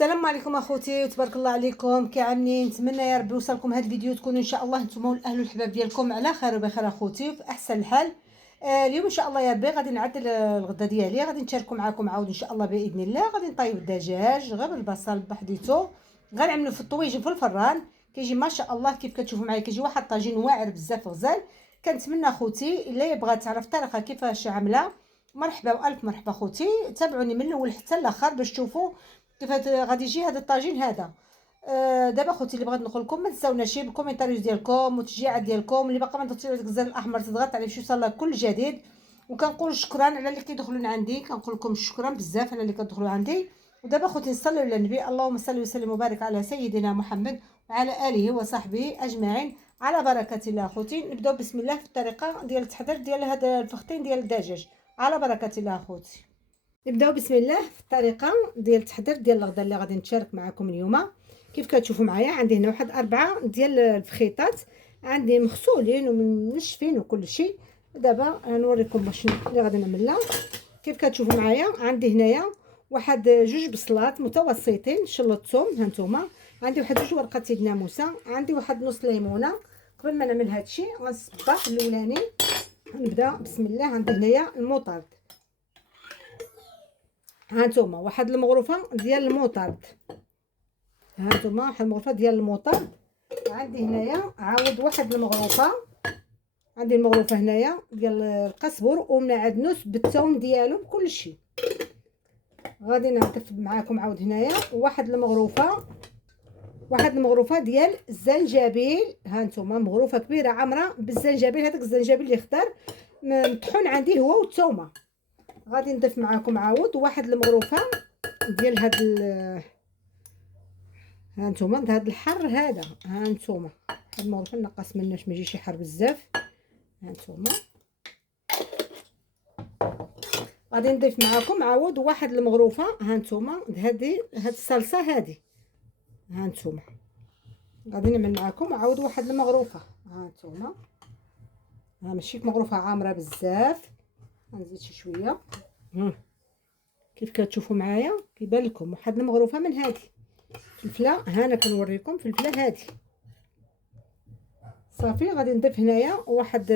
السلام عليكم اخوتي وتبارك الله عليكم، كي عاملين؟ نتمنى يا ربي يوصلكم هذا الفيديو تكونوا ان شاء الله نتوما والاهل والحباب ديالكم على خير وبخير اخوتي في احسن الحال. اليوم ان شاء الله يا ربي غادي نعدل الغدا ديالي، غادي نشاركو معكم عاود ان شاء الله باذن الله. غادي نطيب الدجاج غير بالبصل بحديتو، غنعملو في الطويجين في الفران. كيجي ما شاء الله كيف كتشوفوا معايا، كيجي واحد الطاجين واعر بزاف غزال. كنتمنى اخوتي الا يبغى تعرف الطريقه كيفاش عامله، مرحبا والف مرحبا اخوتي، تابعوني من الاول حتى الاخر باش تشوفوا كيف غادي يجي هذا الطاجين هذا. دابا خوتي اللي بغيت نقول لكم ما تنساوناش بالكومنتاريوز ديالكم والتشجيعات ديالكم، اللي باقا ما ضغطتش على الزر الاحمر تضغط عليه باش يوصل لك كل جديد. وكنقول شكرا على اللي كيدخلون عندي، كنقول لكم شكرا بزاف على اللي كتدخلوا عندي. ودابا خوتي نصليو على النبي، اللهم صل وسلم وبارك على سيدنا محمد وعلى اله وصحبه اجمعين على بركه الله. خوتي نبداو بسم الله في الطريقه ديال التحضير ديال هذا الفختين ديال الدجاج على بركه الله. خوتي نبداو بسم الله في الطريقه ديال التحضير ديال الغدا اللي غادي نشارك معكم اليوم. كيف كتشوفوا معايا عندي هنا واحد 4 ديال الفخيطات، عندي مغسولين ومنشفين وكل شيء. دابا غنوريكم باش اللي غادي نعملها. كيف كتشوفوا معايا عندي هنايا واحد 2 بصلات متوسطين شلطتهم، ها نتوما. عندي واحد 2 ورقات سيد ناموسه، عندي واحد نص ليمونه. قبل ما نعمل هادشي غنصبح الاولاني. نبدا بسم الله. عندي هنايا المطرد، هانتوما واحد المغرفه ديال المطرد، هانتوما واحد المغرفه ديال المطرد. عندي هنايا عاود واحد المغرفه، عندي المغرفه هنايا ديال القزبر ومنعدنوس بالثوم ديالو بكل شيء. غادي نعطف معاكم عاود هنايا واحد المغرفه ديال الزنجبيل، هانتوما مغرفه كبيره عامره بالزنجبيل، هذاك الزنجبيل اللي خضر مطحون عندي هو والثومه. غادي نضيف معاكم عاود واحد المغرفه ديال هاد هانتوما هاد الحر هذا، هانتوما هاد المغرفه نقص مناش ما يجيش يحر بزاف. هانتوما غادي نضيف معاكم عاود واحد المغرفه، هانتوما هاد الصلصه هادي، هانتوما غادي نعمل معاكم عاود واحد المغرفه، هانتوما ماشي مغرفه عامره بزاف، غنزيد شي شويه. كيف كتشوفوا معايا كيبان لكم واحد المغرفه من هادي فلفله. هنا كنوريكم فلفله هادي صافي. غادي نضيف هنايا واحد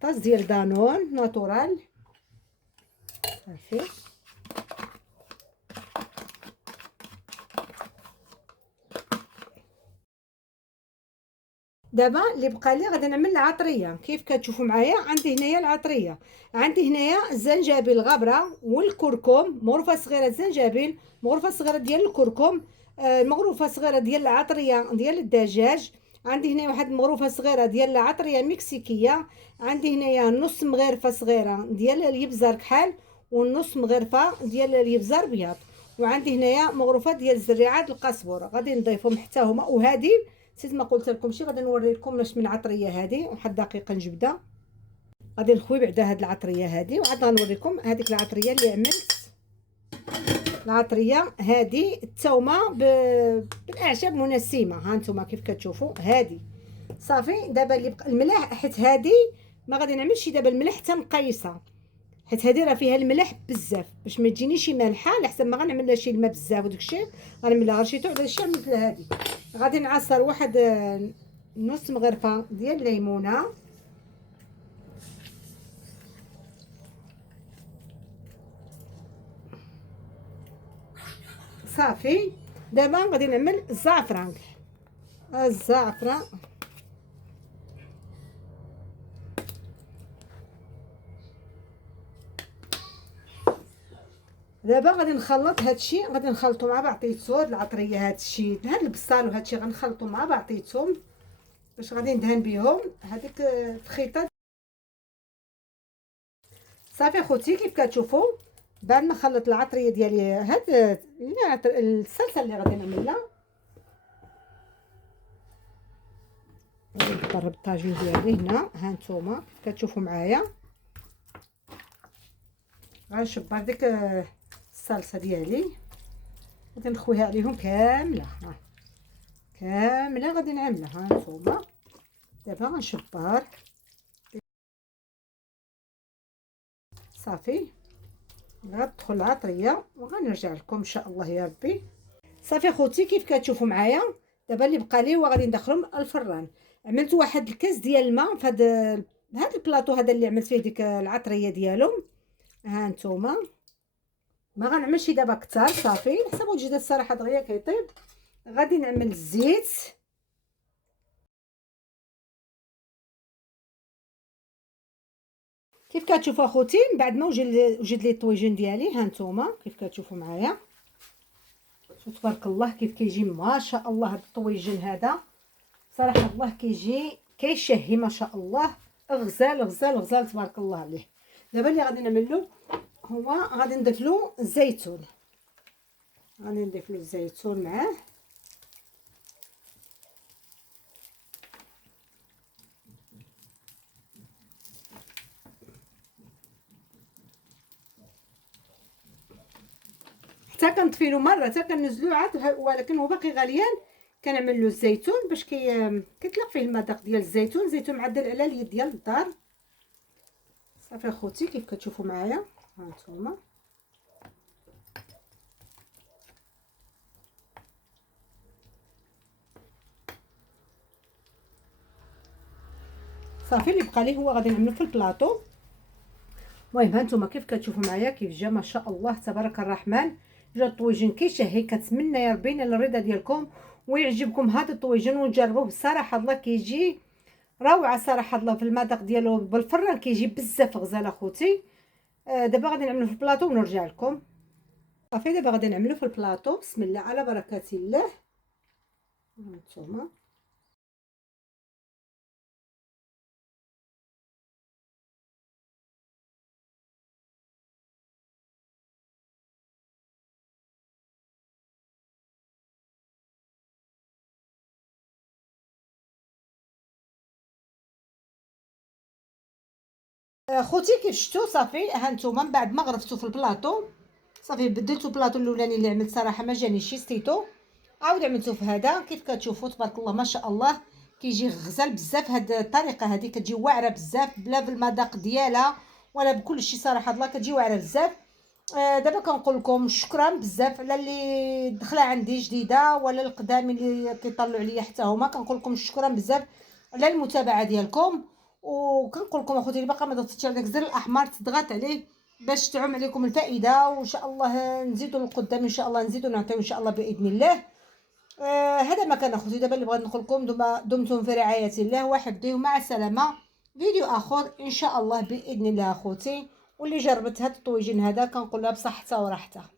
طاس ديال دانون ناتورال صافي. دابا اللي بقى لي غادي نعمل العطريه. كيف كتشوفوا معايا عندي هنايا العطريه، عندي هنايا الزنجبيل الغبره والكركم، مغرفه صغيره الزنجبيل، مغرفه صغيره ديال الكركم، مغرفه صغيره ديال العطريه ديال الدجاج. عندي هنا واحد المغرفه صغيره ديال العطريه مكسيكيه. عندي هنايا نص مغرفه صغيره ديال اليبزار كحل ونص مغرفه ديال اليبزار بياض. وعندي هنايا مغرفه ديال الزريعات القزبر غادي نضيفهم حتى هما. وهذه نسيت ما قلت لكم شي، غادي نوريكم واش من عطريه هذه، واحد دقيقه نجبدها. غادي نخوي بعدا هاد العطريه هذه وعاد غنوريكم هذيك العطريه اللي عملت. العطريه هذه الثومه بالاعشاب منسمه، ها نتوما كيف كتشوفوا هذه صافي. دابا اللي بقى الملح، حيت هذه ما غادي نعملش دابا الملح حتى نقيسها، حيت هذه راه فيها الملح بزاف باش ما تجينيش مالحه، لحسن ما غنعمل لها شي الماء بزاف وداكشي، غنعمل لها غير شي تاع داكشي. عملت لها هذه. غادي نعصر واحد نص مغرفه ديال الليمونه صافي. دابا غادي نعمل الزعفران. دابا غادي نخلط هادشي، غادي نخلطو مع بعضياتو. هاد العطريه هادشي هاد البصل وهادشي غنخلطو مع بعضياتهم باش غادي ندهن بهم هذيك الخيطه صافي. خوتي كيف كتشوفوا بعد ما خلط العطريه ديالي هاد الصلصه اللي غادي نعملها، غادي نضرب الطاجين ديالي هنا. ها نتوما كيف كتشوفوا معايا غنشبر ديك الصلصه ديالي، غادي نخويها عليهم كامله. كامله غادي نعملها. ها نتوما دابا غنشبر صافي. غتدخل العطريه وغنرجع لكم ان شاء الله يا ربي. صافي خوتي كيف كتشوفوا معايا دابا اللي بقى لي هو غادي ندخلهم الفران. عملت واحد الكاس ديال الماء في هذا البلاطو هذا اللي عملت فيه ديك العطريه ديالهم. ها نتوما ما غنعملش دابا كثر، صافي حسب الجداد الصراحه دغيا كيطيب. غادي نعمل الزيت، كيف كتشوفوا اخوتي من بعد ما وجد لي الطويجين ديالي. ها نتوما كيف كتشوفوا معايا، شوف تبارك الله كيف كيجي ما شاء الله. هذا الطويجين هذا صراحه الله كيجي كيشهي ما شاء الله، غزال غزال غزال تبارك الله عليه. دابا اللي غادي نعمل له هو غادي نضيف له الزيتون، غادي نضيف له الزيتون معاه. حتى كنطفي له مره حتى كنزلو عاد، ولكن هو باقي غليان كنعمل له الزيتون باش كيطلق فيه المذاق ديال الزيتون. زيتون معدل على اليد ديال الدار. صافي اخوتي كيف كتشوفوا معايا ها نتوما صافي. اللي بقى لي هو غادي نعملو في البلاطو. المهم هانتوما كيف كتشوفوا معايا كيف جا ما شاء الله تبارك الرحمن. جا الطويجين كيشهي. كنتمنى يا ربي ينال الرضا ديالكم ويعجبكم هذا الطويجين وتجربوه. بصراحه الله كيجي روعه صراحه الله في المذاق ديالو بالفران كيجي بزاف غزال اخوتي. دابا غادي نعملو في البلاطو ونرجع لكم. صافي دابا غادي نعملو في البلاطو. بسم الله على بركه الله. هانتوما خوتي كيف شفتوا صافي هانتوما من بعد ما غرفتو في البلاطو صافي بدلتو البلاطو الاولاني اللي عملت صراحه ما جانيش شتيتو، عاود عملتو في هذا. كيف كتشوفوا تبارك الله ما شاء الله كيجي غزال بزاف. هاد الطريقه هذه كتجي واعره بزاف بلا بالمذاق ديالها ولا بكل شيء صراحه الله كتجي واعره بزاف. دابا كنقول لكم شكرا بزاف على اللي دخله عندي جديده ولا القدامي اللي كيطلعوا عليا حتى هما. كنقول لكم شكرا بزاف على المتابعه ديالكم. وكنقول لكم اخوتي اللي باقا ما ضغطتش على داك الزر الاحمر تضغط عليه باش تعم عليكم الفائده. وان شاء الله نزيدوا للقدام ان شاء الله نزيدوا نعطيو ان شاء الله باذن الله. هذا ما كان اخوتي. دابا اللي بغيت نقول لكم دمتم في رعايه الله وحفظه ومع السلامه. فيديو اخر ان شاء الله باذن الله اخوتي. واللي جربت هاد الطويجين هذا كنقول لها بصحتها وراحتها.